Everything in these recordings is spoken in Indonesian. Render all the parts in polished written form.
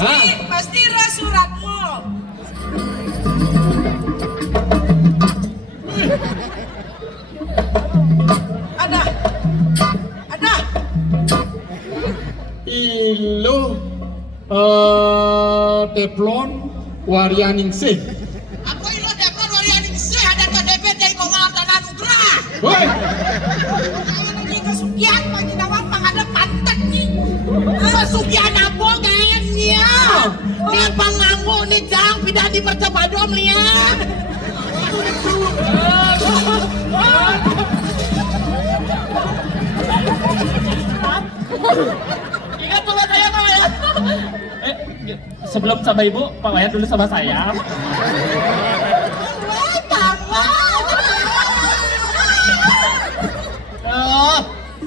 Pasti suratmu. Ada. Ilo teplon warianingsih. Aku ilo dapat warianing sih ada KDP dari Komar dan Anugrah. Woi, Jangan lagi kesugihan bagi nawang pengadap pantat nih. Kesugihan apa kayaknya? Nih panganggo nih jang pindah di percabadom nih ya. Ingat sama saya Pak Wayan. Sebelum sama ibu, Pak Wayan dulu sama saya.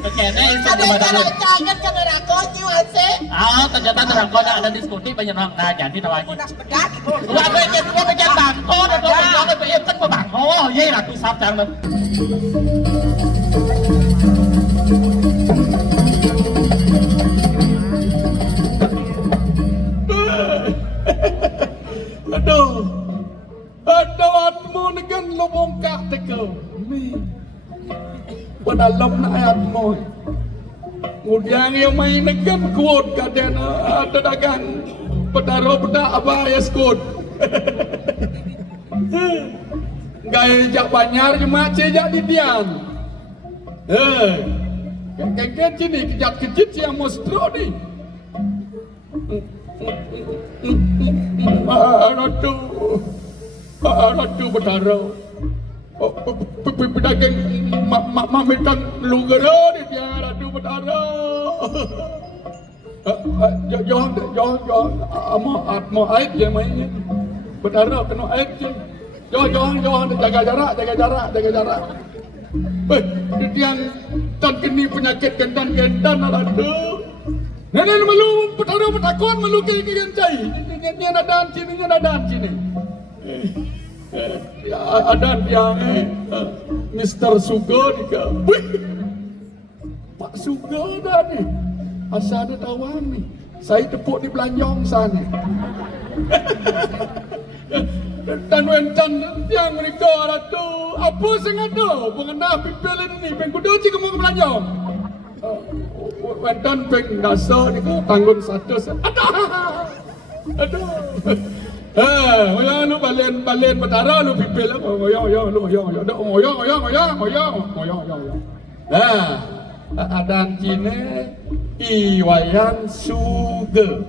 Oke, ini Ada cara jangan kamera kau sih. ternyata nerangko ada diskusi banyak orang nah jadi nawagi. Udah sepedak itu. Wah, apa yang bangko, atau apa yang kan bangko, iya ratu sabdang. aduh atmu dengan lo bongkak teko. Ni, dalam na ayatmu. Kemudian yang main dengan kuat kadang ada dagang pedaro beda apa ya skut. Gaya jak banyar cuma cejak di diam. Kan sini kejat kejit yang mostro ni. Ratu bedaro. Pedagang mamitang lugara di dia ratu bedaro. John, amo aib je mainnya. Bedaro kena aib je. John, jaga jarak. Yang tan kini penyakit gendan ratu. Nenek malu bedaro betakon malu kian cai. Ni ada sini. Ya, ada yang Mr. Suga ni ke? Pak Suga dah ni. Asal ada tawan ni. Saya tepuk di Belanjong sana. Dan wentan yang mereka ratu. Apa sengaja mengenai pipil ini? Pengkudu jika mau ke Belanjong. Wentan peng nasa ni ke tanggung satu. Aduh. Ngoyong lu balen betara lu pipil lu ngoyong. Adan Cina Iwayan Sugar.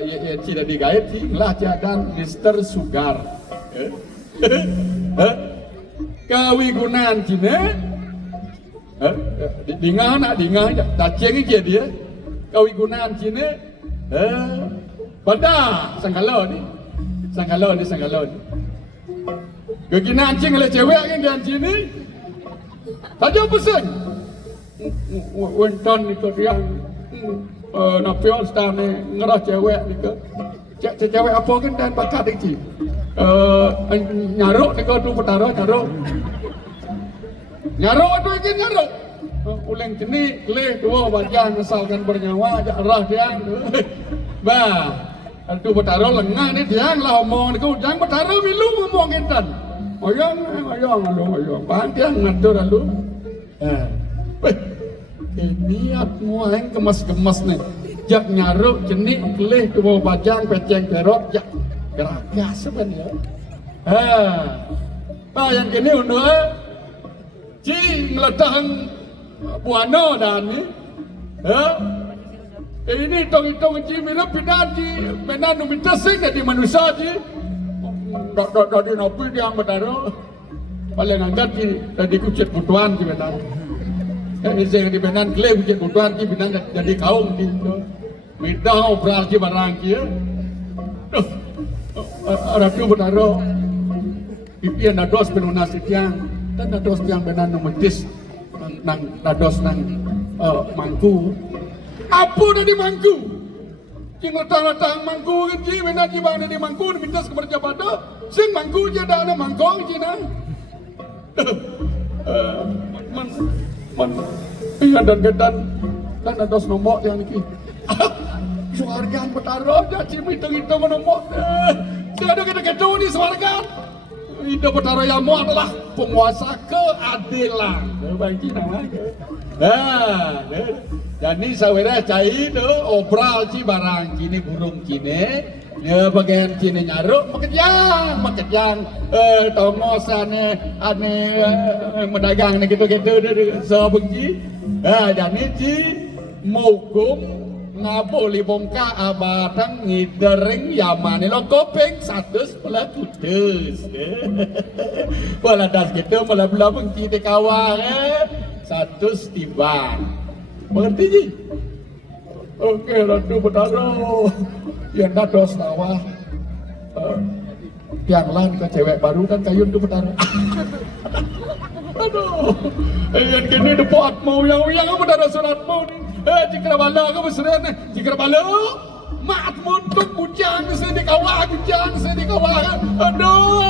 Ya tidak digait sih lah jadan Mr. Sugar. Kawigunaan Cina. Dingah tak ceng dia. Kawigunaan Cina. Pada Sanggalo ni. Kekina anjing oleh cewek kan di anjing ni. Saja pusing. Wenton ni ke yang napion star ni ngerah cewek ni ke. Cewek apa kan dan bakat ni. Nyaruk ni ke tu petara nyaruk. Nyaruk tu ikan nyaruk. Uleng jenik leh dua wajah asalkan bernyawa arah dia. Bah. Itu betaro lengah ni dia lah omong ni kau jangan betaro milu ngomong kentan. Oyong. Bahan dia ngatur lalu. Ini aku yang kemas ni. Jak nyaruk jenik kelih dua bajang peceng perot jak geragas sebenarnya. Yang kini undur. Ci meledang buano dan ni. Ini hitung ji mila pindah di menan minta sing di manusia ji. Dari napi yang betaro. Paling angkat ji dari kucing butuan ji benar. Ini sing di menan klem kucing butuan ji benar jadi kaum di. Minta operasi barang ji. Ratu betaro. Pipian nados penunas tiang dan nados tiang benar numentis nang nados nang mangku. Apa dah di mangku? Jing letang mangku kan ji, mana ji bang di mangku ni minta sekerja pada, sing mangku je dah ada mangkong ji na. Iya dan gedan kan ada nombok yang ni. Suargan betaro jadi hitung-hitung menemuk. Tidak ada gitu di suargan. Itu betaro yang mau adalah penguasa keadilan. Bagi namanya. Nah, jadi sawira cai itu obral ci barang kini burung kini. Ya bagian kini nyaruk makejang tongosan ane medagang gitu-gitu sebengki. Nah, jadi ci mukum ngaboli bongka abatang ngidering yamane lo kopeng 100 pelakutus. Peladas gitu mula-mula bengki di kawang 100 timbang. Mengerti ji? Oke, lalu betaro. Yang dados nawa yang lain ke cewek baru kan kayun tuh betaro. Aduh, yang kini depat mau yang betaro surat mau nih. Jika bala kamu seren, jika bala mat muntuk bujang saya di kawah, bujang saya di kawah. Aduh.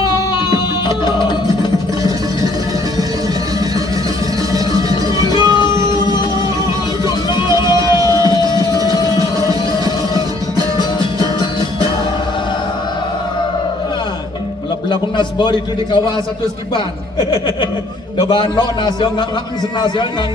Belabung nasbor itu di kawah 100 tiban. Dobaan lo nasyo ngang senasyo ngang.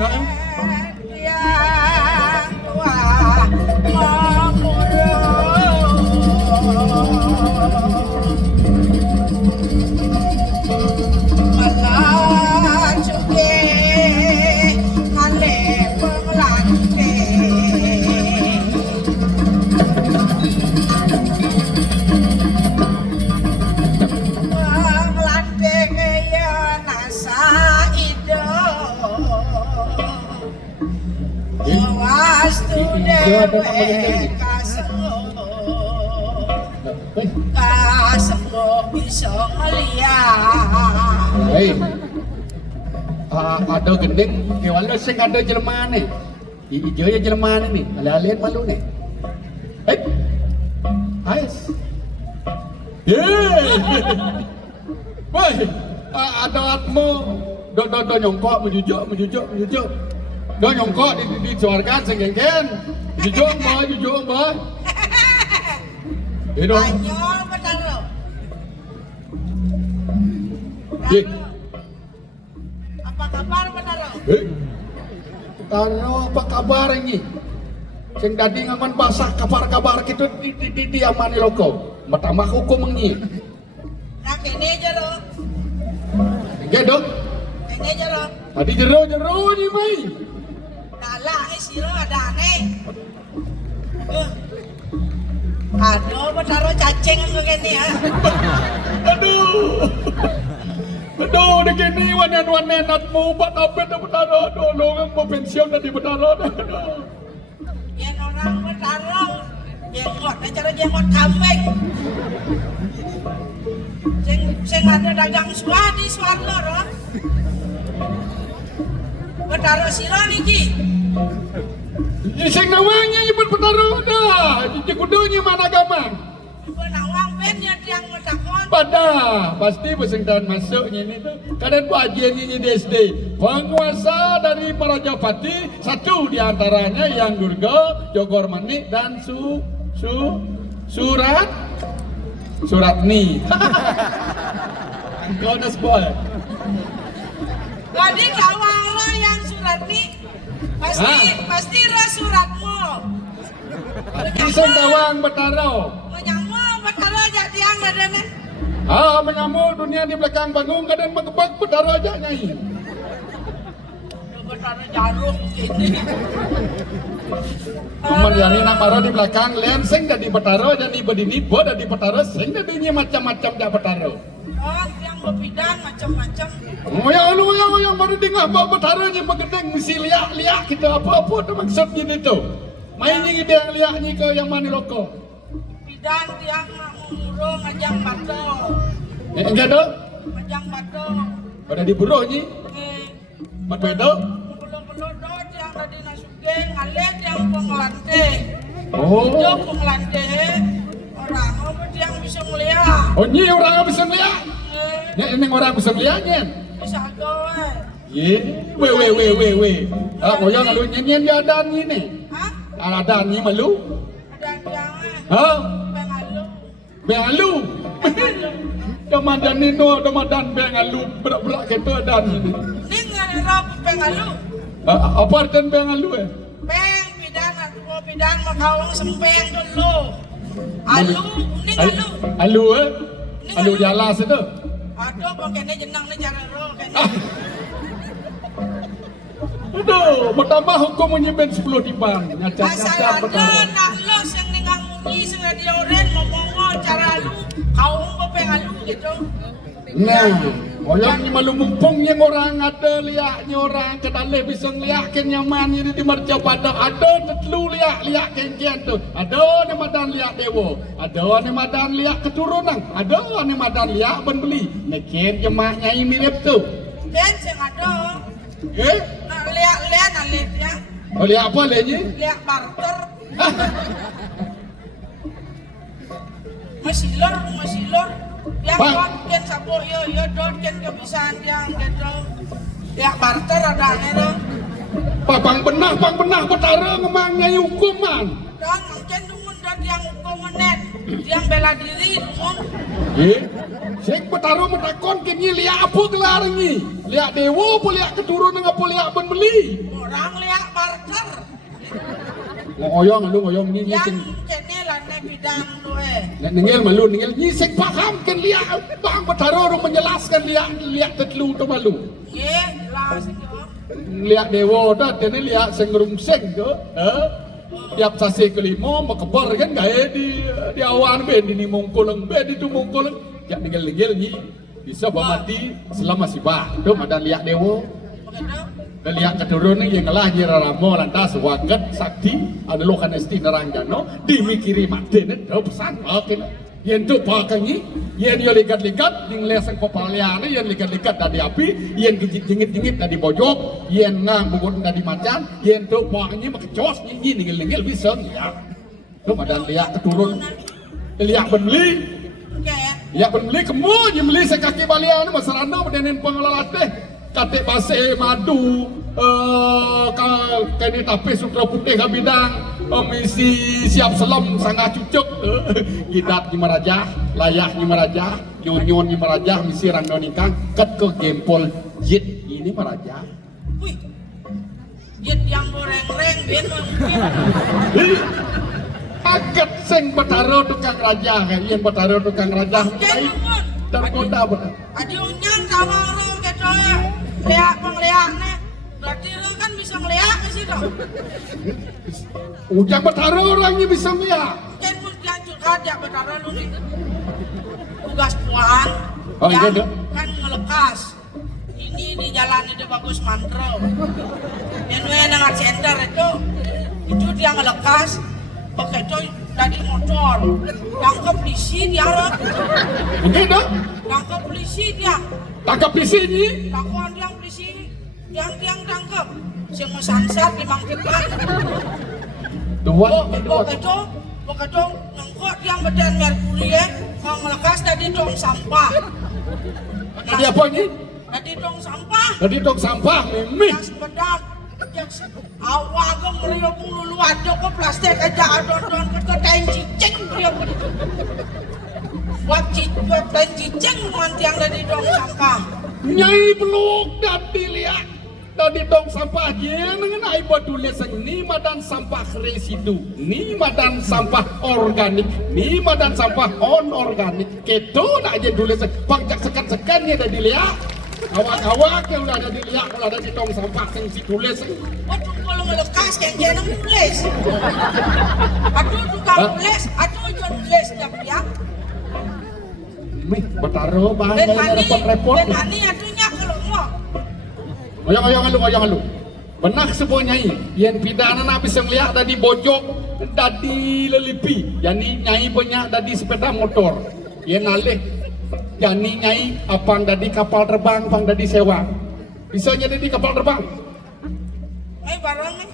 Bisa ngeliat. Hei, ada gending, kewan lo sing ada jelmaan nih. Ijo ya jelmaan nih, alih-alih malu nih. Hei, ais. Woi, ada atmo, do nyongkok, menjujuk. Do nyongkok di suarkan sengengken. Jujur mbak. Ini dong. Anyol betaro. Apa kabar betaro? Betaro apa kabar ini? Sing tadi ngaman basah kabar-kabar gitu di amani loko. Matambah hukum mengi. Nah kene jero. Enggak dong. Kene jero. Tadi jero ni mai. Dala siro adane. Aduh, betaro cacing begini ya. Aduh, di gini wanen atmu buat apa dah betaro? Aduh, orang mau pensiun dari betaro. Yang orang betaro, jenggot, cara jenggot kambing. Sing ada dagang suadi suarlor. Betaro siro niki. Sing nawangnya nyebut betaro dah. Cici kudonya mana gamang? Nawang ben ya tiang medakon. Pada pasti pesengtan masuknya ini tuh. Kadang bagian ini di SD. Penguasa dari para Japati satu diantaranya yang Durga, Jogor Manik dan Suratni. Kau udah spoil. Jadi kawang lo yang Suratni pasti ras suratmu. Iseng tawang betaro. Menyamu betaro jadi yang ada Menyamu dunia di belakang bangun kadang mengebak betaro aja nyai. Betaro jarum ini. Cuman yang ini nak paro di belakang lenseng jadi betaro jadi bedini bo jadi betaro sing jadinya macam-macam dah betaro. Oh, yang berbidang macam-macam. Yang baru dengar bawa betaronya menggedeng mesti liak kita apa-apa tu maksudnya itu. Mainnya kita yang liaknya ke yang mana loko. Bidang tiang mengurung ajang batu. Enggak dong? Ajang batu. Pada di buruh ni. Mat bedo. Belum tiang tadi nasugeng, alet yang pengelante. Oh. Itu pengelante. Orang apa tiang bisa melihat. Oh ni orang yang bisa liak. Ini orang bisa liaknya. Bisa gawe. Ye, we. Mau yang lalu nyanyian dia ada ni. Hah? Ada ni malu. Ada Ha? Pengalu. Bengalu. Damadan nino, damadan bengalu, berak-berak kita dan ini. Ning ngarep pengalu. Apa artian bengalu eh? Peng bidang aku bidang makawang sempeng dulu. Alu, ning alu. Alu eh? Alu jalas itu. Aduh, kok kene jenang ni cara ro kene. Aduh, bertambah hukum menyimpan 10 tipan. Asal Nyacap-nyacap ada bertambah. nak los yang dengan muni sengaja oren ngomong cara alu. Kau kok pengalu gitu. Nah, orang ni malu mumpungnya orang ada liaknya orang kedalai bisa ngeliakin nyaman ini di merca pada ada tetelu liak ken tu. Ada ni madan liak dewa, ada ni madan liak keturunan, ada ni madan liak benbeli. Nekin jemaknya ini mirip tu. Dan sing ada nak liak nak liak ya. Oh liak apa liaknya? Liak barter. Masilor. Yang Bang. dot ken sapo yo dot ken kebiasaan yang gitu. Liak barter ada itu. Pang benah betara ngemangnya hukuman. Dan mungkin dumun dot yang komenet, yang bela diri dumun. Sek betara metakon kini liak apa gelar ni? Liak dewa apa liak keturunan apa liak benbeli? Orang liak barter. Ngoyong ni Yang sing kene lah ne bidang doe. nengel malu nengel ni sek paham kan liak bang betara orang menjelaskan liak tetelu tu malu. Ye, jelas itu. Liak dewa dah tene liak sing rungseng tu. Tiap sasi kelima makebar kan gaya di awan be di mongkoleng be di tu mongkoleng. Jak nengel ni bisa bermati selama sibah. Tu madan liak dewa. Begitu. Lihat keturunan yang ngelah jira ramo lantas wakat sakti ada lokan esti narangjano dimikiri mati ne pesan oke yen tu pakangi yen yo likat-likat ding lesang popaliane yen likat-likat dari api yen jingit-jingit dari pojok yen ngang bugut dari macan yen tu pakangi makecos nyi ningil-ningil bisa ya tu madan lihat keturun lihat benbeli Oke. lihat benbeli kemu beli sekaki balian masarana berdenen pengelola katik basih madu kini tapi sutra putih ke bidang misi siap selam sangat cucuk gidat ni merajah layak ni merajah nyon ni merajah misi rang donikang ket ke gempol jit ini merajah Wih. Jit yang goreng-reng ben agat sing betaro tukang raja yen betaro tukang raja dan kota betul Adi unyang tawang ro gitu. Liak pengliaknya. Berarti lo kan bisa ngeliak ke situ. ujang betaro orangnya bisa melihat Mungkin pun dilanjut aja betara lu nih. Tugas puan. Oh, iya, yang iya. kan ngelekas. Ini di jalan itu bagus mantro. Yang dengan center itu dia ngelekas. Pakai itu dari motor. Tangkap polisi dia rot. begitu Tangkap polisi dia. tangkap di sini Takon yang polisi yang tangkap. Semua sansat di mangkipan. dua Begitu ngangkut yang badan merkuri kalau ngelekas dari tong sampah. tadi apa ini Dari tong sampah. tadi tong sampah mimi Yang sebedak. Yang awal ke meriuk lulu ada ke plastik aja adon-adon ke kain cicing dia. Buat kain cicing nanti yang dari tong sampah. nyai peluk dan dilihat tadi tong sampah je mengenai tulis ni madan sampah residu ni madan sampah organik ni madan sampah non organik keto nak je tulis pangcak sekan-sekannya dah dilihat awak-awak yang udah ada dilihat kalau ada di tong sampah yang si tulis Waduh kalau ngelekas kan dia nulis. Aduh tukang nulis, aduh jual nulis ya. mih betaro bahaya repot-repot Ben Hani aduhnya kalau mau. Oyang alu. Benar sebuah nyai. Yang pidana nak bisa melihat dari bojok, dari lelipi. Yani nyai banyak dari sepeda motor. Yang nalih. Yani nyai apang dari kapal terbang, apang dari sewa. Bisa jadi di kapal terbang. Barang ni.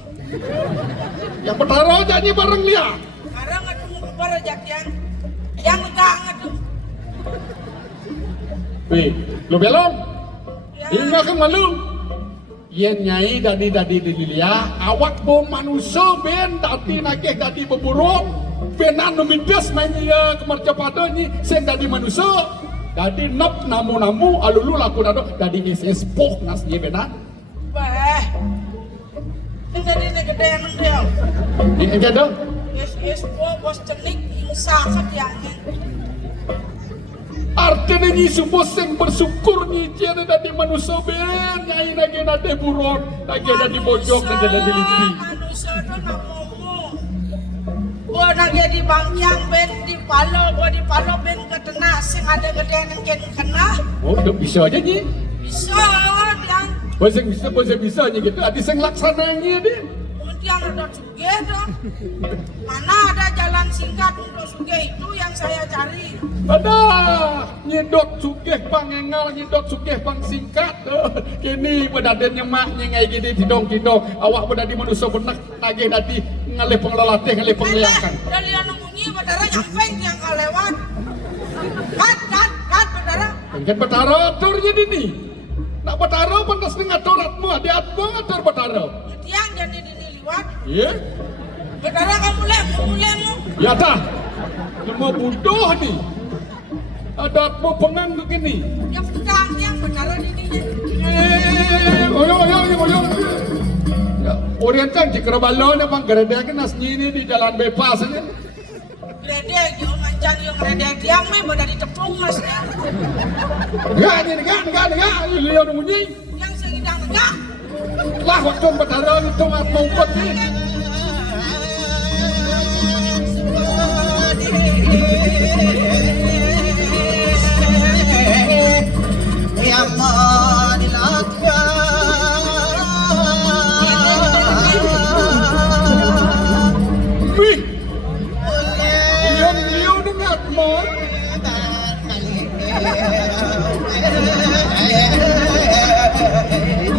Yang betara jadi bareng lihat. Barang aduh mau kebar aja yang enggak aduh. Weh, lo belum? Ya. Ingat kan malu? Yang nyai dari dilihat, awak bom manusia ben tadi nakih tadi berburuk. benan numidas main ya kemercepatan ni sen dari manusia. Jadi nap namu alulu laku dado dari SS pok nas dia benan. Bah. Ini gede yang dia. Di engkau Yes, bos cenik sakat yang. artinya ni semua yang bersyukur ni tiada dari manusia ben nyai lagi nade buron lagi nade bojok lagi nade lipi. Manusia tu nak ngomong. Gua lagi di bangkyang ben di palo, gua di palo ben ketena sing ada gede yang kena. Oh, udah bisa aja ni. Bisa yang Bahasa bisa aja gitu. Ada yang laksananya deh. yang ada sugih dong. Mana ada jalan singkat untuk sugih itu yang saya cari. Ada nyedot sugih pangengal, nyedot sugih pang singkat. Kini badaden nyemak nyengai gini tidong. Awak badadi manusia benak nagih dadi ngalih penglalatih ngalih pengliakan. Dari yang nungi bedara nyampe yang lewat. Kat bedara. Kan betara atur jadi ni. Nak betara pantas ngatur atmu, atmu ngatur betara. Yang jadi dini liwat. Iya. Bedara kamu lemu. Ya dah. Semua bodoh ni. Ada atmu pengang begini. Yang tukang yang bedara dini. Oyong. Ya, Orian kan jika balon bang geredek nas ni di jalan bebas ni. Geredek yang manjang yang geredek yang beda di tepung mas. Enggak, lihat bunyi. Yang segidang enggak. Lah waktu betara itu atmu umpet ni. Wih, liu dengan atmu.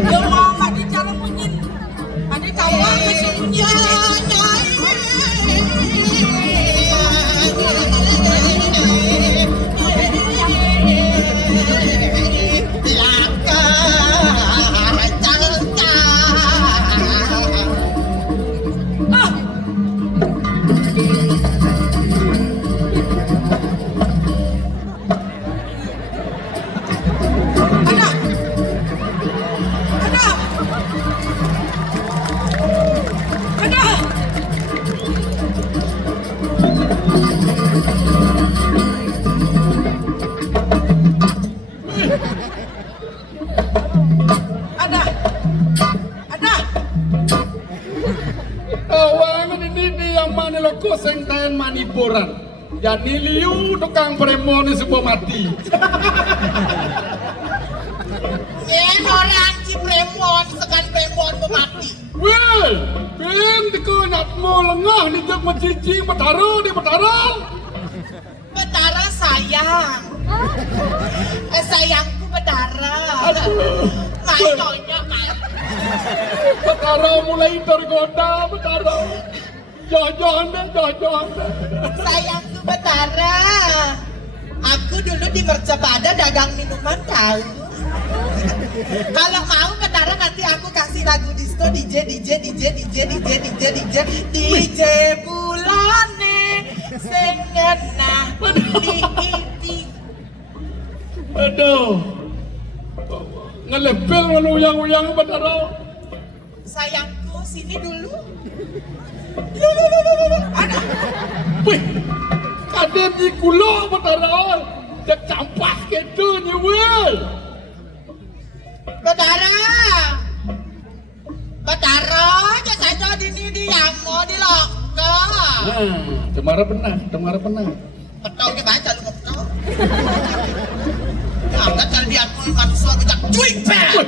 Dia mau nggak di cara munyin. Ada tahu masih munyin. Ada. Awangan ini yang mana loko sengtayan manipuran. Jadi liu tukang premon ni semua mati. Orang Cipremon sekan Premon mati. Weh, ben dikenatmu lengah ni jak mencicing betara di betara. Betara sayang. Sayangku betara. Main nyonya kan. Betara mulai tergoda betara. Jajan. Sayangku betara. Aku dulu di Mercabada dagang minuman tahu. Kalau mau betara nanti aku kasih lagu disco DJ bulane sing ngenah di. Aduh. Ngelepel ngeluyang-uyang betara. Sayangku sini dulu. Ada. Wih, kaden di kulo betara. Jak campah gitu ni weh. Betara, aja saja di yang mau di loko. Cemara pernah. Betau ke baca lu betau. Angkat kalau dia manusia kita cuy pak.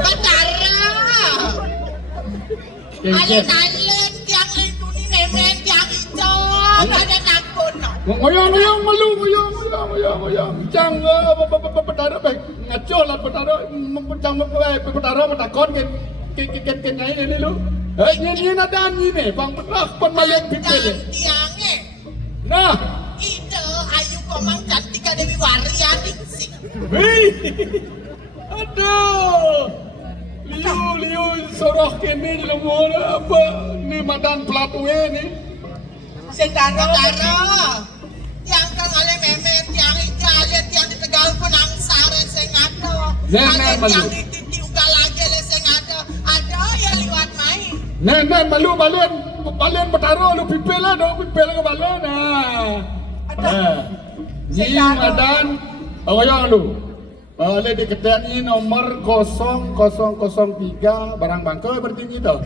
Betara. Ayo nalen tiang itu ni nemen tiang itu. Ada nakun. Ngoyong malu ngoyong. Jangan betara baik ngaco lah betara jangan betara metakon ke nyai ini lu. Ini ada ni bang belah pemalang pipel. Tiangnya. Nah, Itu ayu komang cantika Dewi Waryani sih. Aduh. Liu soroh kini lemur apa ni madan pelatue nih. Sing daro. Yang kemale memet, yang jalan, yang di Tegal pun ang sare sing ada. Ada yang di Titi ugal lagi le sing ada. Ada ya liwat main. Nen malu balen betaro lu pipel lah dong pipel ke balen Ni madan awang lu. Boleh diketek ni nomor 0003 barang bangka bertinggi tu.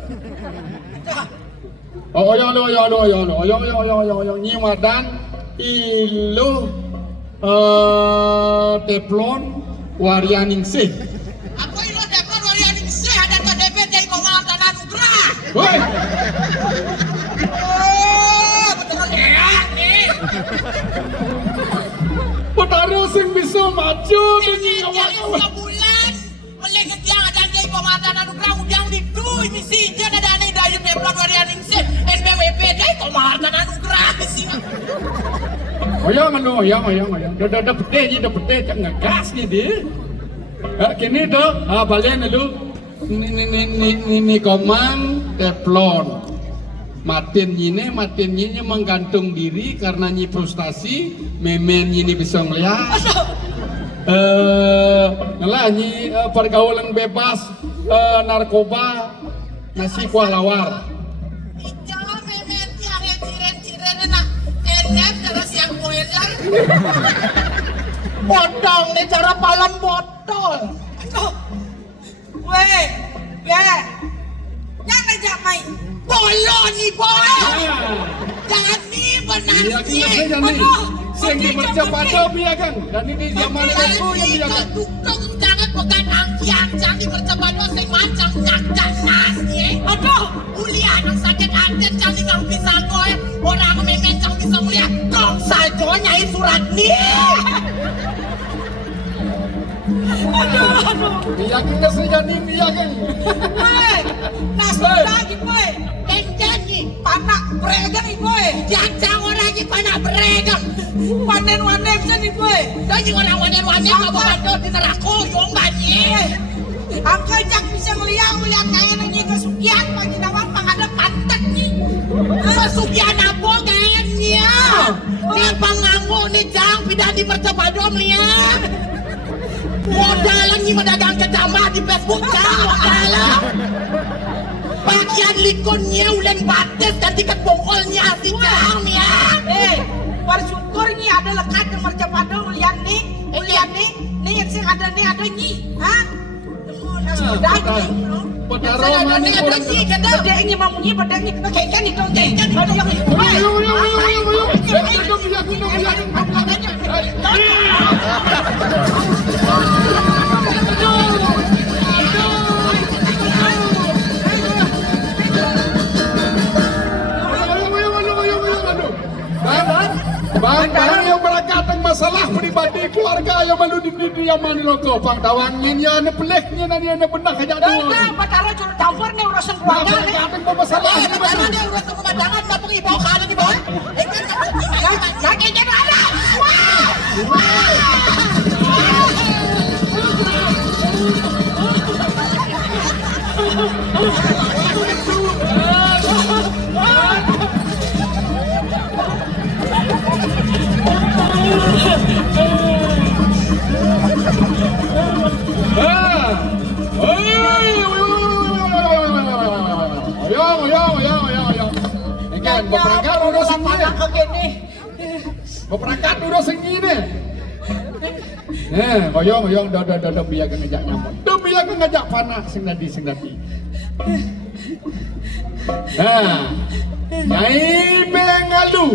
Oyong ni madan ilu teplon warianingsih. Aku ilo teplon warianingsih ada KDP dari Komandan Anugrah. Woi. Betul ya nih. Betaro sing bisa maju Ini yang bulan. Melihat yang ada dari Komandan Anugrah udang itu misi dia ada nih dari teplon warianingsih NBWP dari Komandan Anugrah sih. Oyong. Dah pete cak ngegas ni dia. Kini tu, balen lu. Ni komang teflon. Matin ini menggantung diri karena nyi frustasi, memen ini bisa ngeliat. Ngelah nyi pergaulan bebas, narkoba, nasi kuah lawar. Jangan memet yang ciren-ciren nak enak terus yang koelan. Bodong nih cara palam botol. Weh, jangan ngajak main. Bolo nih boy. Jangan nih benar sih. Sing dipercepat biar kan. Dan ini zaman itu yang biar kan. Jangan pegang angkian, jangan dipercepat sing macam nyakak nasi. Aduh, mulia anak sakit hati jangan ngang bisa koe. Orang memen jangan bisa mulia. Dong saja nyai surat nih. Aduh. Biar kan kesejani biar kan. Hei, nasi lagi boy. Janji panak beregang nih boy. Jangan orang lagi panak beregang. Wanen bisa nih boy. Janji orang wanen kamu bantu di neraka yong banyak. Angka jak bisa ngeliat kayak nanya kesukian bagi nawang menghadap pantat nih. Kesukian apa kayaknya? Dia panganggu nih jang pindah di percepadom lihat. Modalan nih mendagang kecambah di Facebook jang modalan. Bagian likonnya ulen bates dan tiket bongkolnya si jang ya. Bersyukur nih ada lekat yang mercepadom lihat nih yang sing ada nih ada nyi. Hah? Bedanya mamunya bedanya kayaknya nih dong Bang yang berangkat masalah pribadi keluarga yang malu di diaman loko pang tawangin ya ne peleknya nani ne benak aja dulu. Dah, patara cuma campur nih urusan keluarga nih. Ada masalah ni patara nih urusan pemandangan mapung ibu kali nih boy. Ya kayaknya ada. Berangkat udah segini. Koyong dah biar ngajak nyamuk. Dah biar ngajak panas sing dadi. Nyai Bengalu.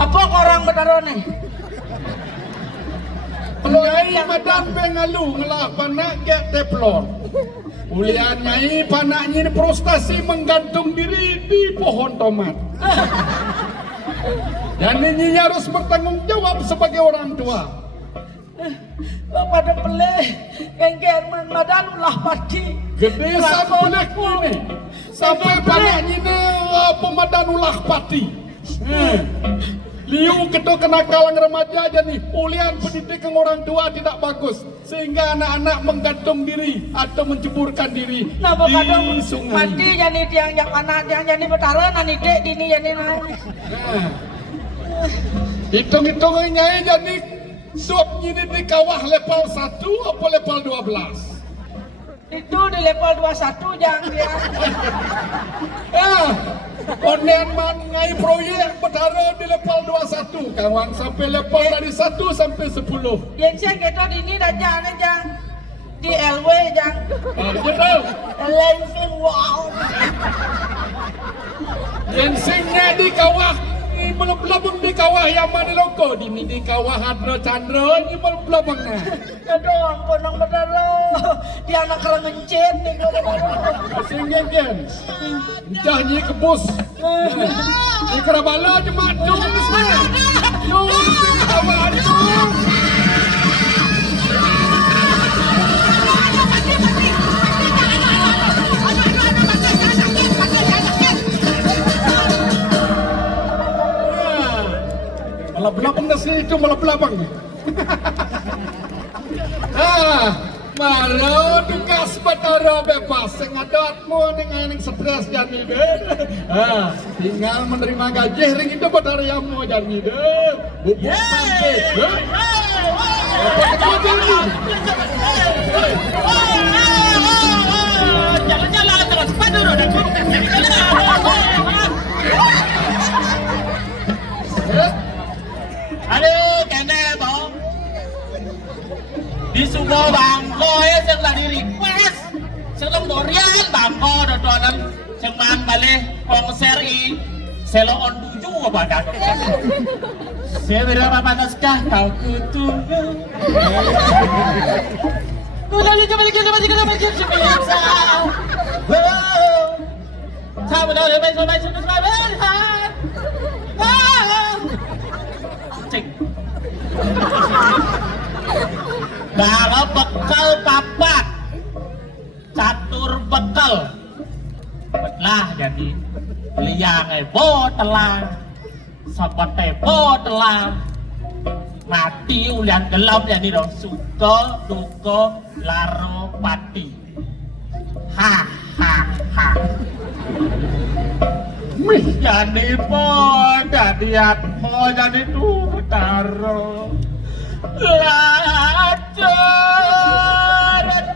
Apa orang betaro nih? Nyai Madan Bengalu ngelah panak ke teplon. Ulian nyai panaknya ini frustasi menggantung diri di pohon tomat. Dan ini harus bertanggung jawab sebagai orang tua. Pada peleh, kengker Madan ulah pati. Gede sampai ini, sampai panaknya ini pemadan ulah pati. Liu kita kenakalan remaja aja nih. Ulian pendidikan orang tua tidak bagus. Sehingga anak-anak menggantung diri atau menceburkan diri Napa kadang di sungai. mati jadi tiang yang anak tiang jadi betara nani dek dini jadi Nah, hitung-hitungannya jadi suap ini di kawah level 1 apa level 12? itu di level 21 jangan dia. Onean man ngai proyek betara di level 21 kawang sampai level dari 1 sampai 10. Yang saya kita dini dah jangan jang di LW jang. Gitu. Langsung wow. Jensingnya di kawah ini belum di kawah yang mana loko di kawah Hadro Chandra ini belum Aduh ampun betara. Dia anak kerang ngencet nih sehingga kan cahnya kebus ini kerabala cuma jom kawan malah belakang nasi itu malah belakang Maro tugas betara bebas sengadatmu dengan yang stres jadi deh. Tinggal menerima gaji ring itu betara yang mau jadi deh. Bubuk sampai. Apa jadi? Jalan-jalan terus cepat dulu dan aduh kene bang di Subo Bangko ya sing tadi request sing Dorian Bangko dodonan sing man balik konser i selo on 7 apa dah seberapa panaskah kau kutunggu udah lu coba kita biasa tahu dah lebih sudah cek kalau bekal papat catur bekal lah jadi liang telah sobat telah mati ulian gelap jadi dong suka duka laro pati ha jadi jadi atmo jadi tuh taro lacar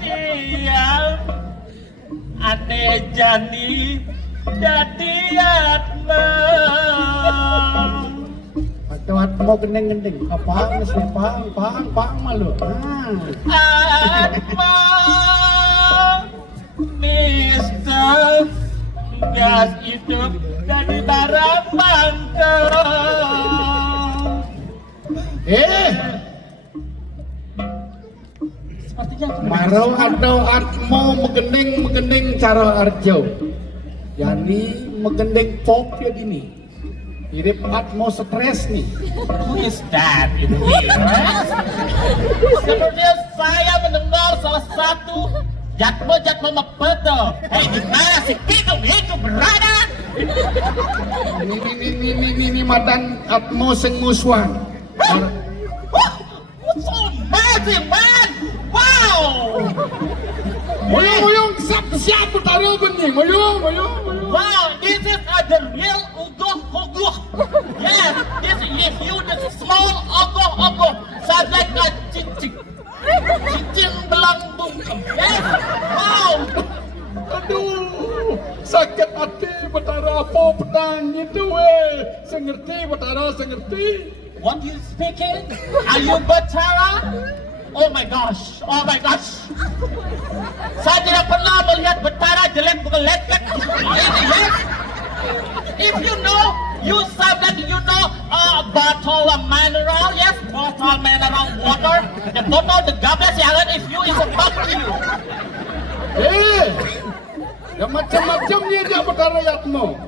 dia aneh jani jadi atmo Atau mau gendeng-gendeng apa ngesli pang malu atmo mister gas hidup dari harapan sepertinya Maro atau atmo megendeng cara arjo yani megendeng pop ya gini mirip atmo stres nih who is that in here? Sepertinya saya mendengar salah satu Jatmo mepeto. Hei, di mana si Pitung itu berada? Ini madan atmo sing muswan. What's so amazing, man? Wow! Moyong siap taruh benih. Moyong. Wow, this is the real ugoh. Yes, this is huge, this small ugoh. Sounds like a cicing belanggung. Yes, wow. Aduh, sakit hati betara apa petang itu sengerti betara sengerti. What you speaking? Are you Batara? Oh my gosh. Saya tidak pernah melihat Batara jelek leket. If you know, you sound like you know bottle of mineral, yes, bottle mineral water. The bottle, the goblet, jangan if you is above you. Ya macam-macam ni dia betara yatmo.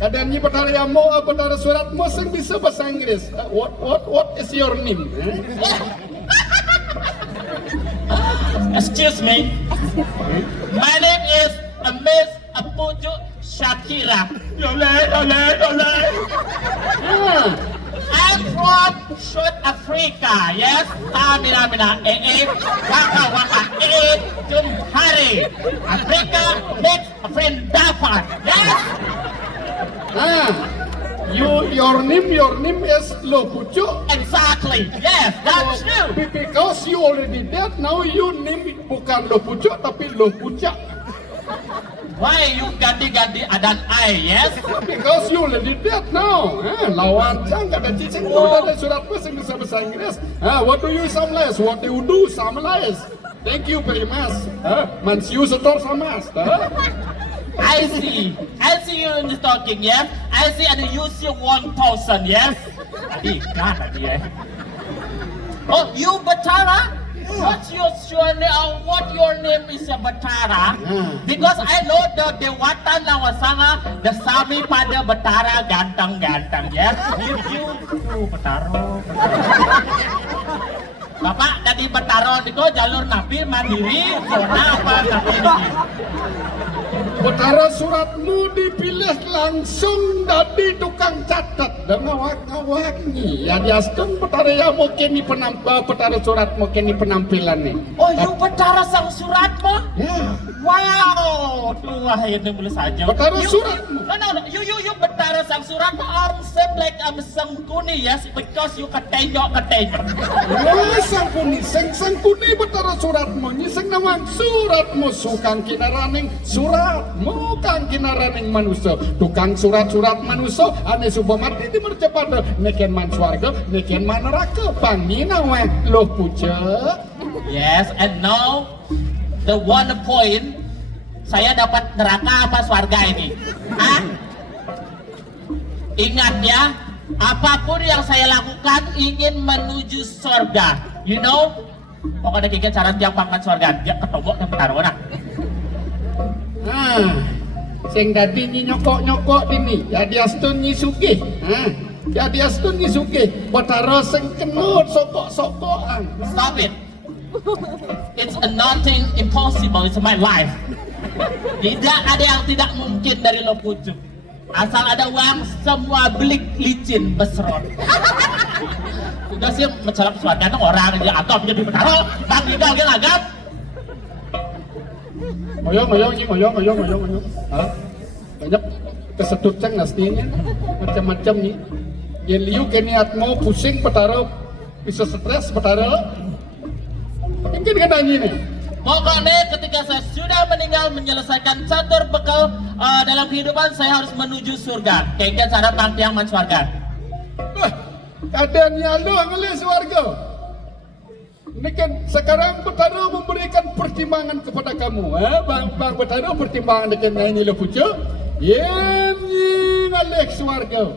Kadang ni betara yatmo, betara suratmo sing bisa bahasa Inggris. What is your name? Excuse me. My name is Miss Apuju Shakira. Yole. I'm from South Africa, yes. Mina waka Jumhari. Africa makes a friend dapat, yes. Your name is Lopucho. Exactly, yes, that's true. Because you already dead, now you name bukan Lopucho tapi Lopuca. Why you ganti-ganti adan I, yes? Because you already dead now. Lawan jangan ada cicing udah ada surat bahasa Inggris bahasa Inggris. What do you summarize? What do you do summarize? Thank you very much. Mansiu setor sama. I see you in the talking, yes? I see and you see 1,000, yes? Ikan tadi, ya. Oh, you Batara? What your name is Batara? Because I know the Dewata Nawasanga, the Sami pada Batara ganteng-ganteng, yes? You Bataro. Bapak dari Bataro itu jalur nabi mandiri, zona apa tapi ini? Betara suratmu dipilih langsung dari tukang catat dan ngawak-ngawaknya. Ya diastung betara ya mungkin di betara surat mungkin di penampilan nih. Oh, you Batara sang surat mo? Ya. Wow, tuh ini boleh saja. Betara suratmu. No, you Batara sang surat mo. Same like Sangkuni, yes, because you ketenyok. Oh, Sangkuni betara suratmu. Nyiseng namang suratmu sukang kinaraning surat. Mukang kinaraning manusia, tukang surat-surat manusia, ane subamati di mercepat, neken man swarga, neken man neraka, pangina weh, loh puja. Yes, and now the one point, saya dapat neraka apa swarga ini? Ingat ya, apapun yang saya lakukan ingin menuju surga. You know, pokoknya kiki cara tiang pangkat surga, dia ketemu dan bertaruh. Sing dadi nyokok-nyokok dini, jadi astun nyisuke. Jadi astun nyisuke, betara sing kenut sokok-sokokan. Stop it. It's nothing impossible. It's my life. Tidak ada yang tidak mungkin dari lo pucuk. Asal ada uang, semua belik licin besron. Sudah sih mencolok suarga orang yang agam jadi betara, bang tinggal yang agam. Ngoyong. Banyak kesedut ceng nastinya, macam-macam nih. Yang liu keniat mau pusing betara, bisa stres betara. Mungkin katanya nih. Pokoknya ketika saya sudah meninggal menyelesaikan catur bekal dalam kehidupan, saya harus menuju surga. Kayaknya cara pantiang manswarga. Keadaannya lu ngelis warga. Ini kan sekarang Betara memberikan pertimbangan kepada kamu, Bang Betara pertimbangan dengan ini lo pucuk. Ini ngalih suarga.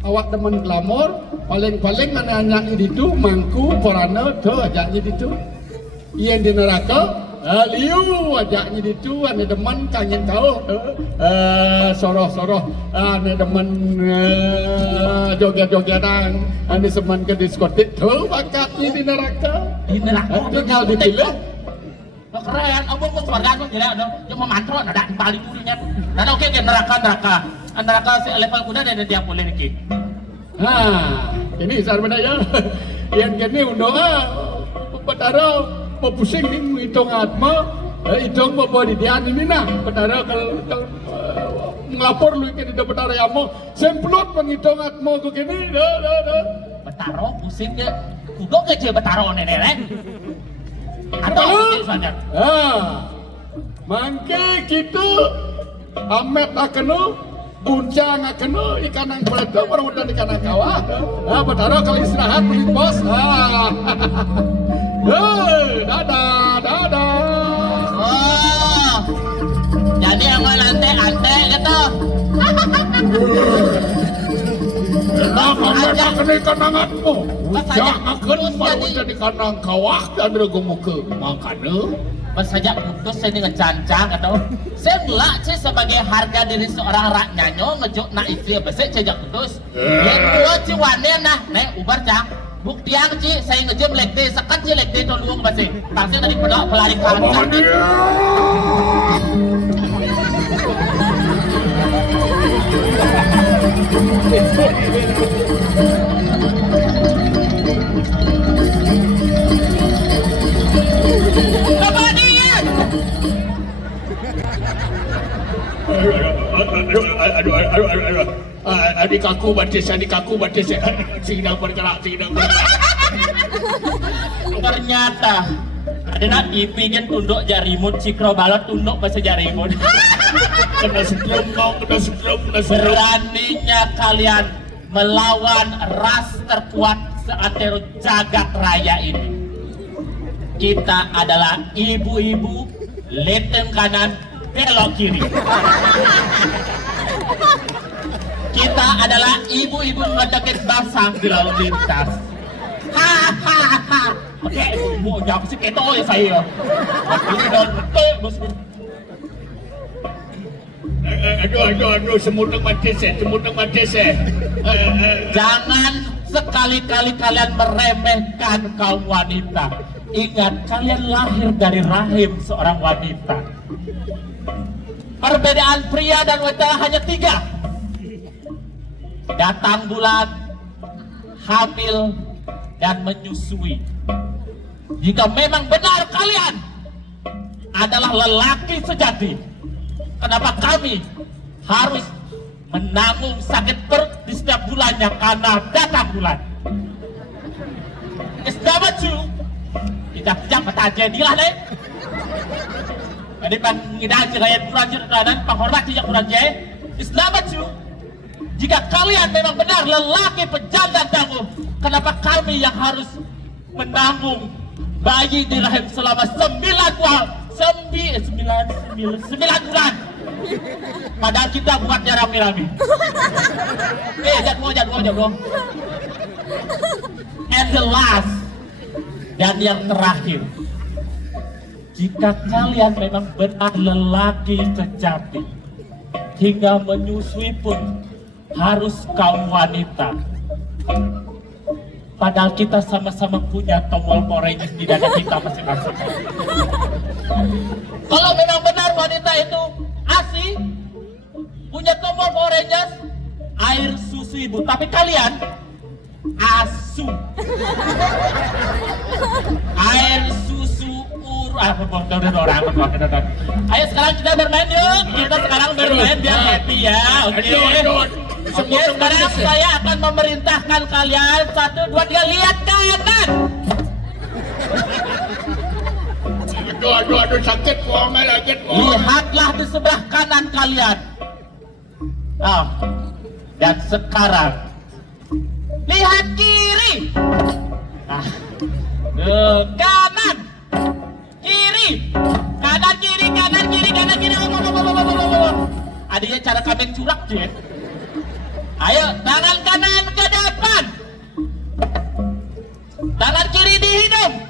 Awak demen glamor, paling-paling nanya itu mangku porana tu ajaknya itu. Yang di neraka, liu ajaknya itu ane demen kangen tahu, soroh, ane demen joget-jogetan, ane semen ke diskotik tu bakatnya di neraka. Di neraka, tinggal dipilih. Keren, abang kok keluarga tuh tidak ada, cuma mantra ada di balik dulunya. Nah, oke, neraka si level kuda dan tiap boleh nih. Ini sarmana ya, yang kini undoa, Betara mau pusing nih hitung atma, hitung bawa di dia ini nah, Betara kalau ngelapor lu kini dah Betara ya mau, semplot menghitung atma tu kini, dah. Betara pusingnya, kudo kecil Betara nenek. Atau saja. Mangke kita amet akenu, buncang akenu, ikan yang peletu, mudah-mudahan ikan yang kawah. Betara kalau istirahat beli bos. Dadah. Oh, jadi yang mau lantai gitu. Aja kena kananganmu. Ujang akan baru jadi kanang kawah dan regomuke. Makanya pas saja putus saya dengan cancang atau saya belak sih sebagai harga diri seorang rakyatnya ngejuk nak istri besek sejak putus. Yang dua ciwane nah, ubar cang. Bukti yang ci saya ngejem lekte sekat ci lekte to luang besek. Pasti tadi pedok pelari kancang. Adik aku batis. Sidang bergerak. Ternyata ada nak ipingin tunduk jarimut, cikro balot tunduk bahasa jarimut. Kena setrum. Beraninya kalian melawan ras terkuat seantero jagat raya ini. Kita adalah ibu-ibu, leten kanan, belok kiri. Kita adalah ibu-ibu ngedeket basah di lalu lintas. Oke, ibu jawab sih keto ya saya. Ini dontek bos. Aduh, semutang mati saya. Jangan sekali-kali kalian meremehkan kaum wanita. Ingat, kalian lahir dari rahim seorang wanita. Perbedaan pria dan wanita hanya 3. Datang bulan, hamil, dan menyusui. Jika memang benar kalian adalah lelaki sejati, kenapa kami harus menanggung sakit perut di setiap bulannya karena datang bulan? It's number 2. Tidak kata jadilah deh. Jadi pangidang cerayan bulan dan penghormat tidak kurang jaya. It's number 2. Jika kalian memang benar lelaki pejantan tangguh, kenapa kami yang harus menanggung bayi di rahim selama 9 bulan? Padahal kita buatnya rame-rame. Jatuh. And the last, dan yang terakhir, jika kalian memang benar lelaki sejati, hingga menyusui pun harus kaum wanita. Padahal kita sama-sama punya tombol Power Rangers di dada kita masing-masing. Kalau memang benar wanita itu ASI, punya tombol Power Rangers, air susu ibu. Tapi kalian ASU, air susu Ayo sekarang kita bermain yuk. Kita sekarang bermain biar happy ya. Oke. Sekarang saya akan memerintahkan kalian 1, 2, 3 lihat kanan. Aduh, sakit pohongan lagi. Lihatlah di sebelah kanan kalian. Dan sekarang lihat kiri. Kanan, kiri, kanan kiri. Adanya cara kambing curak dia. Ayo, tangan kanan ke depan, tangan kiri di hidung.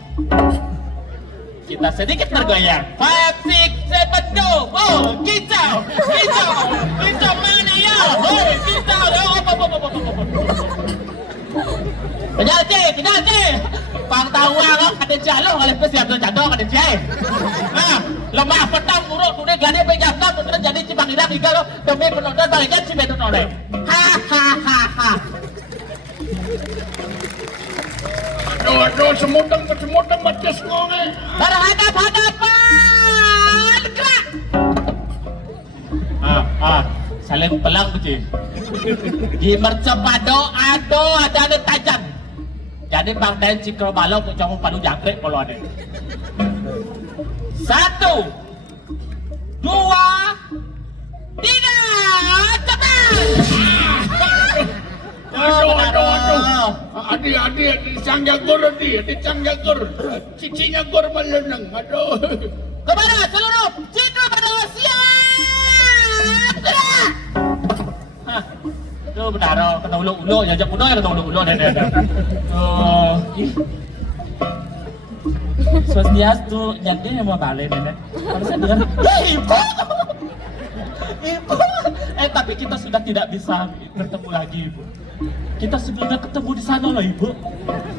Kita sedikit bergoyang. 5, 6, 7, go. Oh, kicau mana ya? Oh, kicau. Kejar. Pang tahu orang ada jalur kalau persiap jatuh ada jai. Lemah petang buruk kemudian gade pegang kemudian jadi cipang hilang hingga lo demi penonton baliknya si bedun oleh. Aduh, semutang batas ngomong. Berhadap-hadapan, gerak. Saling pelang begitu. Di mercepado ada tajam. Jadi bang dan cikro balok ke cowok padu jangkrik kalau ada. 1, 2, 3, cepat! Aduh. Adik, dicangjagur. Cicinya gur meleneng. Aduh. Kepada seluruh cikro pada siap! Gerak! Itu benar, kena ulu-ulu, jajak ulo ya kena ulu-ulu. Swastiastu, jadi yang mau balik nenek. Kalau saya dengar, ibu. Tapi kita sudah tidak bisa bertemu lagi, ibu. Kita sebelumnya ketemu di sana loh, ibu.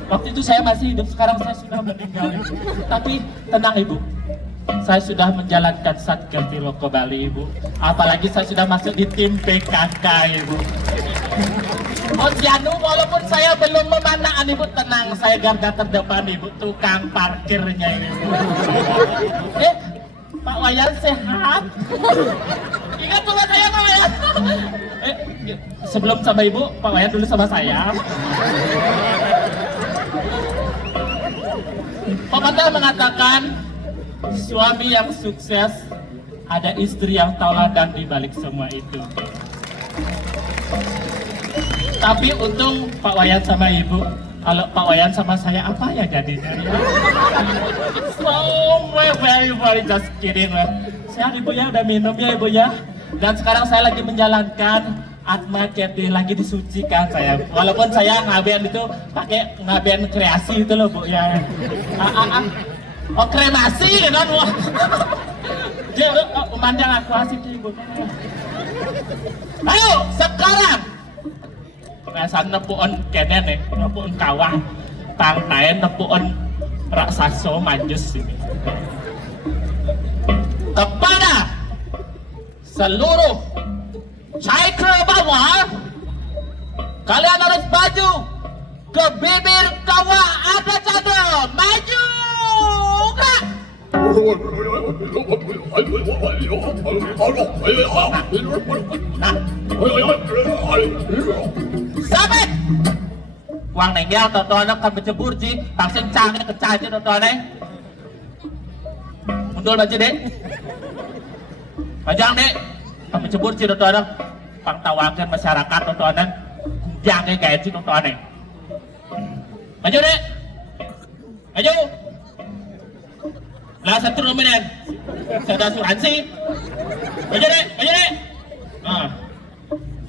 Waktu itu saya masih hidup, sekarang saya sudah meninggal, ibu. Tapi tenang, ibu. Saya sudah menjalankan Satgas di Loko Bali, ibu. Apalagi saya sudah masuk di tim PKK, ibu. Janu, walaupun saya belum memanaan, ibu tenang, saya garda terdepan, ibu, tukang parkirnya ini, ibu. Pak Wayan sehat? Ingat sama saya Pak Wayan. Sebelum sama Ibu, Pak Wayan dulu sama saya. Pepatah mengatakan suami yang sukses ada istri yang tauladan di balik semua itu. Tapi untung Pak Wayan sama Ibu. Kalau Pak Wayan sama saya apa ya jadinya? So very just kidding lah. Sehat Ibu ya, udah minum ya Ibu ya. Dan sekarang saya lagi menjalankan Atma Ceti, lagi disucikan saya. Walaupun saya ngaben itu pakai ngaben kreasi itu loh Bu ya. Oh kremasi kan wah. Jadi memandang aku asik Ibu. Ayo sekarang. Biasa nepuan kenen nepuan kawah, pantai nepuan raksasa majus ini. Kepada seluruh caikra bawah, kalian harus maju ke bibir kawah ada cadar, maju gerak. Sabit Quang này nghe tao tao nó cầm cái bút gì tao sinh trang cái chai cho tao này mundur maju deh panjang deh cầm cái bút gì tao đó pangtawakan masyarakat tao này yang cái kayak sih tao này maju deh maju lah satu nominen sudah asuransi maju deh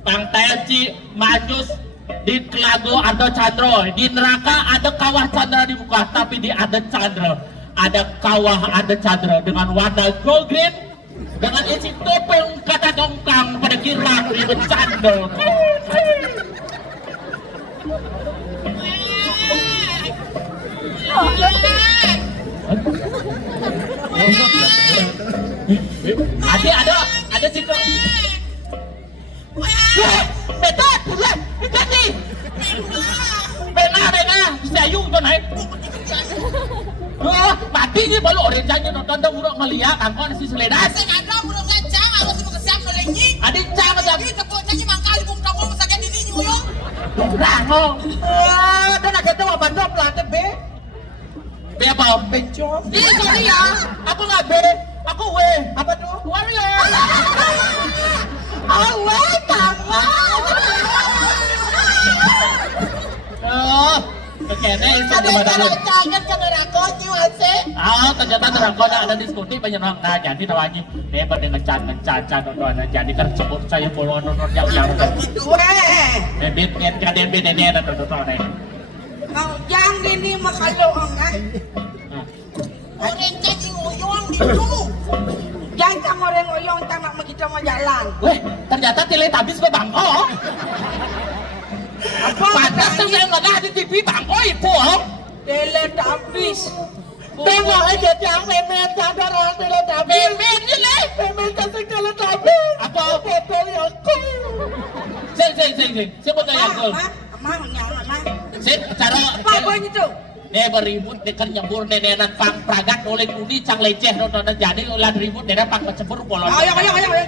Pantai Majus di Telago ada Chandra, di neraka ada kawah Chandra di muka, tapi di ada Chandra, ada kawah ada Chandra dengan warna gold green, dengan isi topeng kata dongkang pada kirang di Chandra. Ada situ. Betul, bulan, ganti. Bena, bisa yung tuh naik. Mati ni baru orang jangan nonton dah buruk melihat angkon si seledas. Saya ada buruk gajah, aku sih makasih sama lenyi. Adik cah macam. Ini tepuk janji mangkal ibu kamu sakit ini nyuyung. Rangong. Dan agak tahu apa dong pelatih B. B apa? Bencong. Ini sorry ya. Aku nggak B, aku W. Apa tuh? Warrior. Awet kamu. Kayaknya itu Ada kepada kalau jangan ke neraka sih. Ternyata neraka ada diskusi penyerang. Nah, jadi namanya dia pada ngecat nonton. Jadi kan sebut saya bolon nonton yang debit ini nonton. Kau yang ini makalo enggak. Orang jadi ngoyong itu. Jangan orang ngoyong tak nak kita mau jalan. Weh, ternyata Teletubbies ke Bangko. Pantas yang nggak di TV Bangko itu. Teletubbies. Tengok aja yang memen sadar orang Teletubbies. Memen je leh. Memen kasih Teletubbies. Apa? Betul ya aku. Sing. Siapa yang cool? Mah nyala mah. Sing cara. Apa itu? Dia beribut dengan nyebur nenenan pang pragat oleh kudi cang leceh nonton jadi ulah ribut nenek pang kecebur polon. Ayo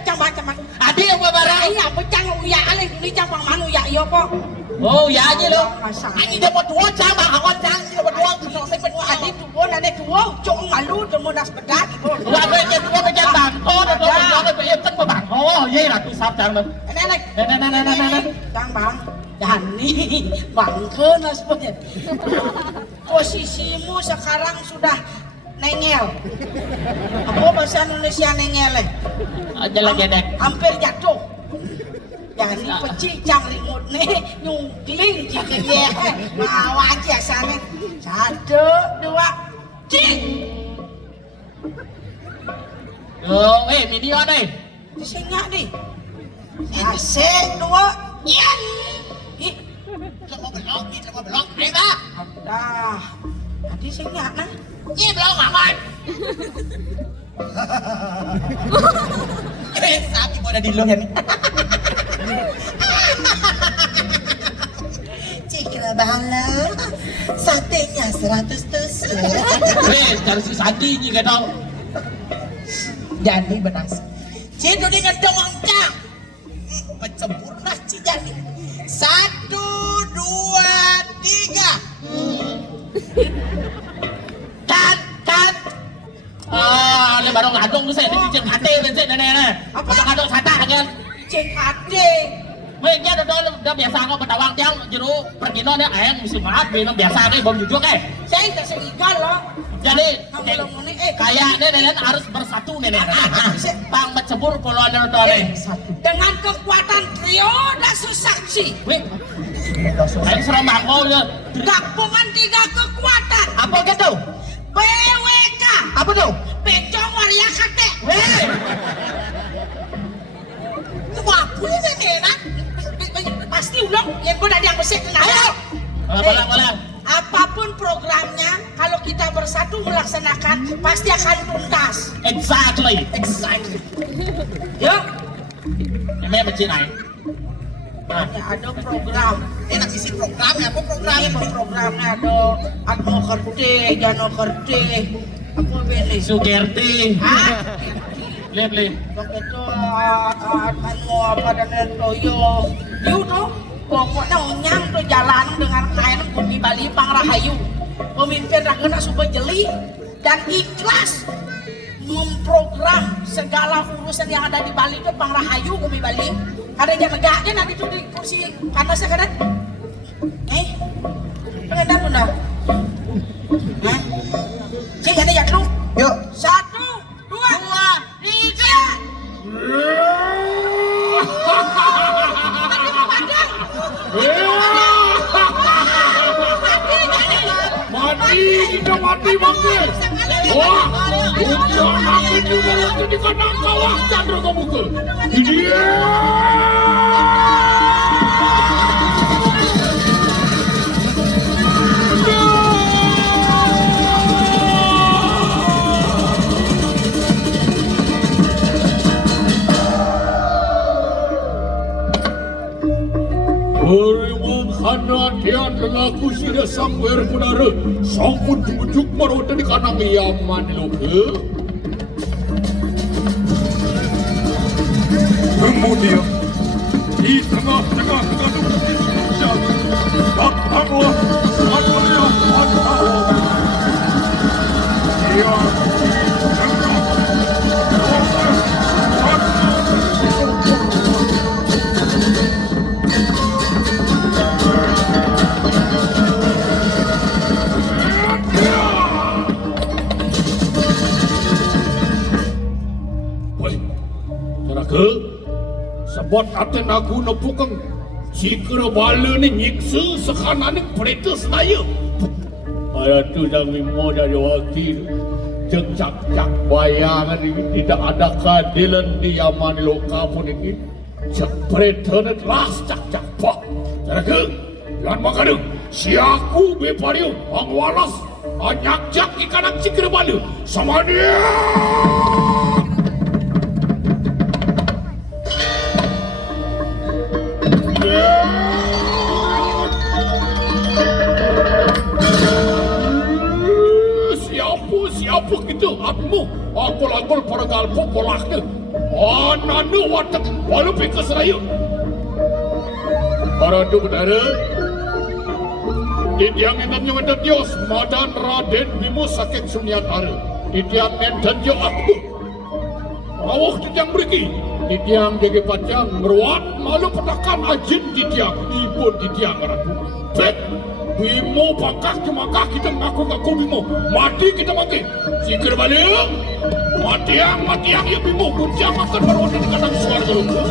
cambang. Adi yang babarang. Iya pecang uya ale ini cambang manu ya yo kok. Oh ya aja lo. Ini dia buat dua cambang awak cang dia buat dua kena saya buat adi tuan ada dua cong malu demo nas bedak. Wah beja dua beja bangko nonton beja kan bangko. Ye ratu sap cang lo. Nenek. Cambang. Dan nih bangke nas bedak. Posisimu sekarang sudah nengel. Apa bahasa Indonesia nengel? Aja lagi dek. Hampir jatuh. Jadi pecicang remote nih nyungkling jika dia mau aja sana. 1, 2, cing. Oh, video nih. Disengak nih. 1, 2, iya. Kita mau belok, ayo Pak. Dah. Tadi sengak nah. Ini belok aman. Sapi mau ada di lo ya nih. Cikra bala. Satenya 100 tusuk. Cari si Santi ni kata. Jadi benas. Cik tu dengan dongeng Sempurna Cijani. 1, 2, 3. Cut. Ini baru ngadong saya ini cek hati saya nenek. Apa? Baru ngadong sata kan. Cek ade. Mainnya udah biasa kok petawang tiang jeruk pergi nonnya ayang mesti maaf minum biasa nih bom jujur Saya tak seigal loh. Jadi Kamu kayak nenek harus bersatu nenek. Bang mencebur kalau ada nih. dengan kekuatan trioda susaksi. Wih, ayo serem bangkol ya. Gabungan 3 kekuatan. Apa gitu? BWK. Apa tuh? Bencong Waria Kate. Wih, Wapu ini enak. Pasti ulang yang gue dari yang bersih kenal. Balang. Apapun programnya, kalau kita bersatu melaksanakan, pasti akan tuntas. Exactly. Yuk, Ini macam ni. ya ada program. Enak isi programnya, apa program? Ini programnya ada Atmo Kerti, Jano Kerti, apa beli? Sugerti. Hah? Lihat. Begitu Atmo apa dan Toyo. Yuk dong. Pokoknya unyang tuh jalan dengan kain Bumi Bali Pangrahayu. Pemimpin rakyat supaya jeli dan ikhlas memprogram segala urusan yang ada di Bali itu Pangrahayu Bumi Bali. Ada yang negaknya nanti tuh di kursi panasnya kan? Pengen pun dah. Hah? Cik ada yang lu? Yuk. 1, 2, 3. Mati bangke. Wah, udah makin juga nanti di kanan kawah Chandra kamu ke. Dia. Hadian lelaku sida sangwer punara sangkut jujuk marwata di kanang yaman loke. Kemudian di tengah-tengah gaduh kebijaksanaan datanglah satu yang mantap. Dia sebab aten aku nepukang jika bala ni nyiksa sekanan ni pereta saya. Pada tu dah mimo dari wakil cak bayangan ini tidak ada keadilan di Yaman Loka pun ini. Cak pereta ni kelas cak pak. Cara lan makadu siaku bepariu ang walas anyak jak ikanak jika bala sama dia. Siapa gitu atmu akul para galpo polaknya ananu watak walau pikas rayu para tu bedara didiang enamnya wenda dios madan Raden Bimo sakit sunyatara didiang enten jo aku awak didiang beriki didiang jaga pacang meruat malu petakan ajin didiang ibu didiang ratu bet Bimo pangkak cuma kita ngaku Bimo mati kita mati sikir balik mati yang ya Bimo kuncang akan berwarna di kanan suara lupa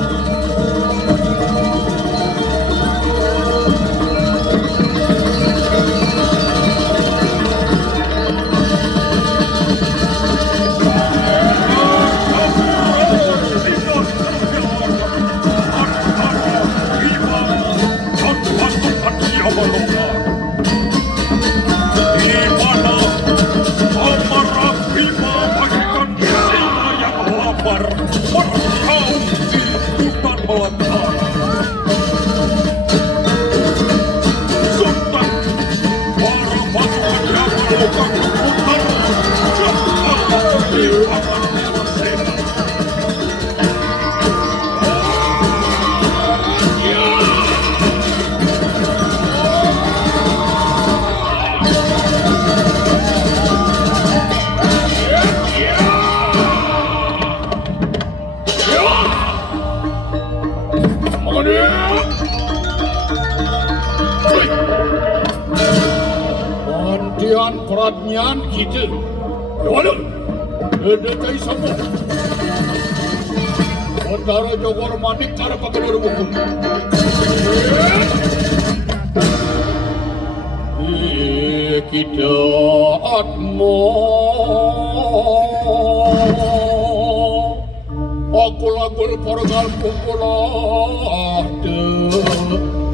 peranyan kita. Wala, dedetai sama. Antara Jogor Manik cara pakai buku. Kita atmo. Aku lagu pergal pukulah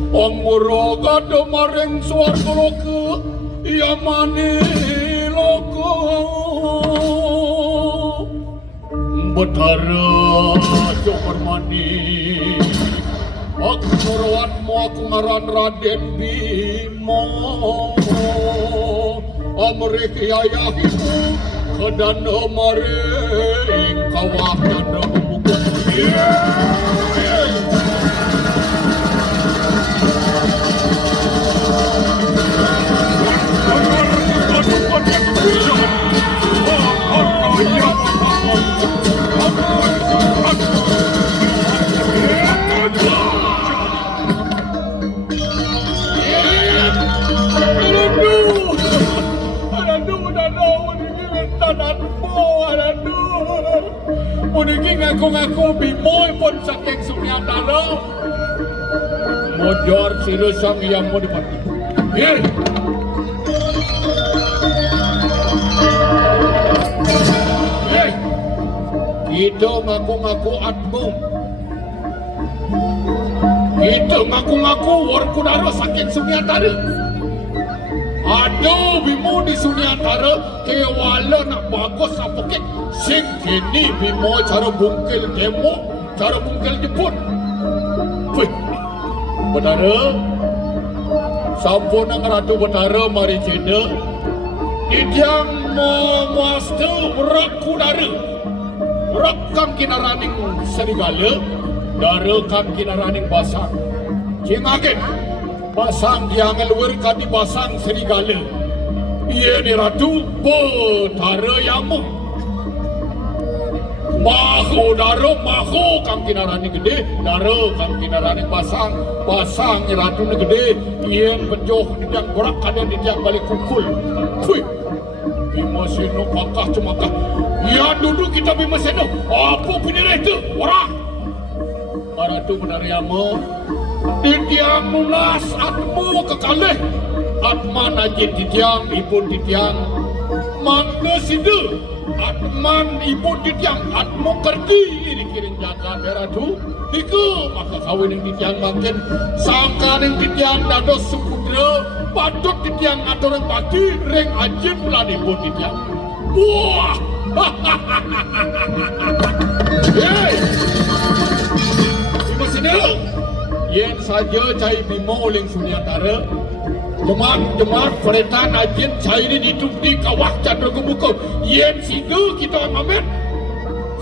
Angmuraga demareng suarga loka Ya mani loka Betara Jogor Mani Aku merawatmu aku ngaran Raden Bimo Amrek yayahimu Kedana mareng kawah dana membuka Muniki ngaku-ngaku Bimoy pun saking Sunyatara Mojor siro sang yang mau dipati Kita ngaku-ngaku Atmo Kita ngaku-ngaku Warkudara saking Sunyatara Aduh Bimo di Sunyatara Kewala nak bagus apa kek Sing kini Bimo cara bungkil demo Cara bungkil jepun Wih Betara Sampun ang Ratu Betara mari cina Didiang memuastu Rakudara Rakam kinaraning serigala Darakam kinaraning basang Cingagin Basang yang luar kadi basang serigala Ia ni Ratu Betara Yamu Mahu daro mahu kang kinarani gede daro kang kinarani basang ni Ratu ni gede ien bejoh dijang borak kada dijang balik kukul Fui Bima Seno kakah cemakah ya duduk kita Bima Seno apa pinirah itu orang Ratu benar Yamu Ditiang nulas atmu kekalih Atman ajin ditiang ibu ditiang Mana sidu Atman ibu ditiang Atmu kerti dikiring jaga Ratu Iku maka kawin yang ditiang makin Sangka yang ditiang dados sepudra Patut ditiang atau orang pati Ring ajin pelan ibu ditiang Wah Yeay Bima Seno Yen saja cai Bimo oleh Sunyatara Jemaat peretan ajin cai ini hidup di kawah Chandra Kebuka Yen sidu kita amin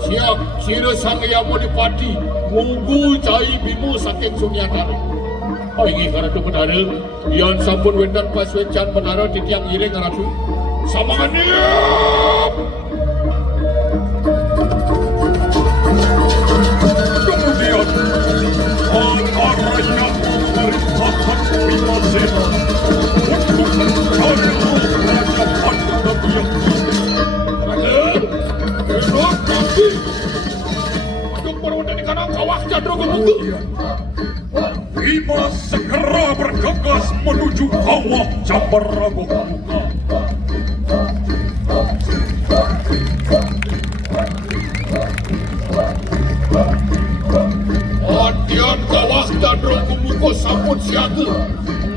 Siap sira sang yamu dipati Munggu cai Bimo saking Sunyatara Oh ini Ratu Betara Yen sampun wendan pas wecan Betara titiang iring Ratu Samangan niap Kemudian antara yang memerintahkan Bima Seno untuk mencari kerajaan Dabiak. Enak kaki Untuk berwenang di kanan kawah Chandra Kebuka Bima segera bergegas menuju kawah Cambarago Kebuka. Adian kawah Chandra Kebuka sampun siaga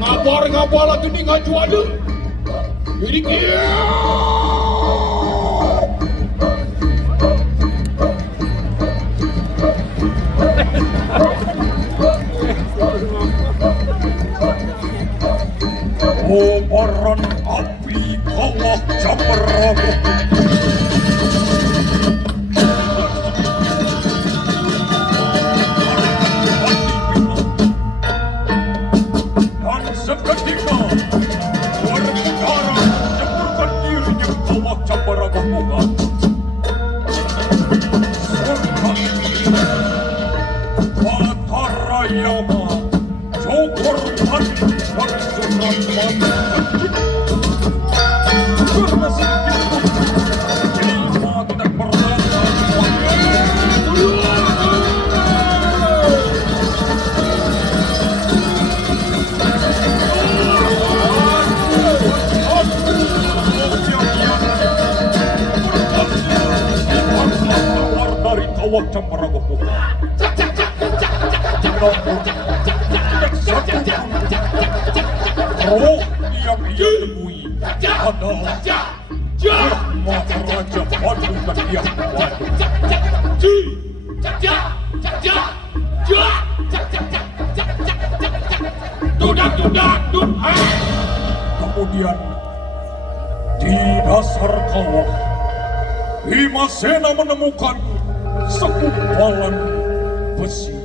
Ngabar-ngabar lagi ni ngaju ada Jadi Kobaran api kawah Cambarago dan seketika Warkudara menjemurkan dirinya ke kawah Cambarago Batara Yama Jogor Mani dan Suratman cemberaga buka. Roh yang ia temui adalah Maharaja Batu dan yang Batu. Kemudian di dasar kawah Bimasena menemukan segumpalan besi.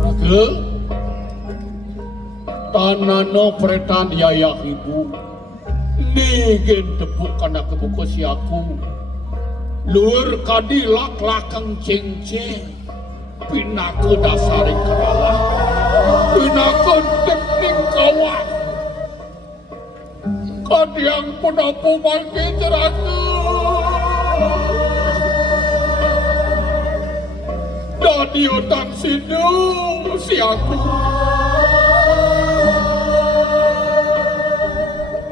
Raga, tanano pretan yaya ibu, negen tepuk kana kebuka siaku, luar kadi lak-lakang ceng-ceng, pinaku dasari kerala, pinaku teknik kawah, kadiang penapu mangki ceraku. Dadi utang sinu si aku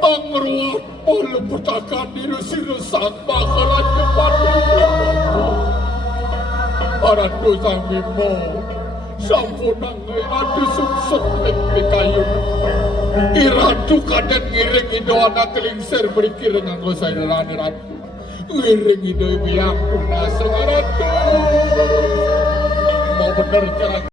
ang ruwat paluputakan diri sinusang bakalan kepadu para dosang mimo sampunang iradu sumsut lempi kayu iradu kaden ngiring ido anak kelingser berikir nganggo sayuran iradu ngiring ido biang punasa ngaratu mau bener cara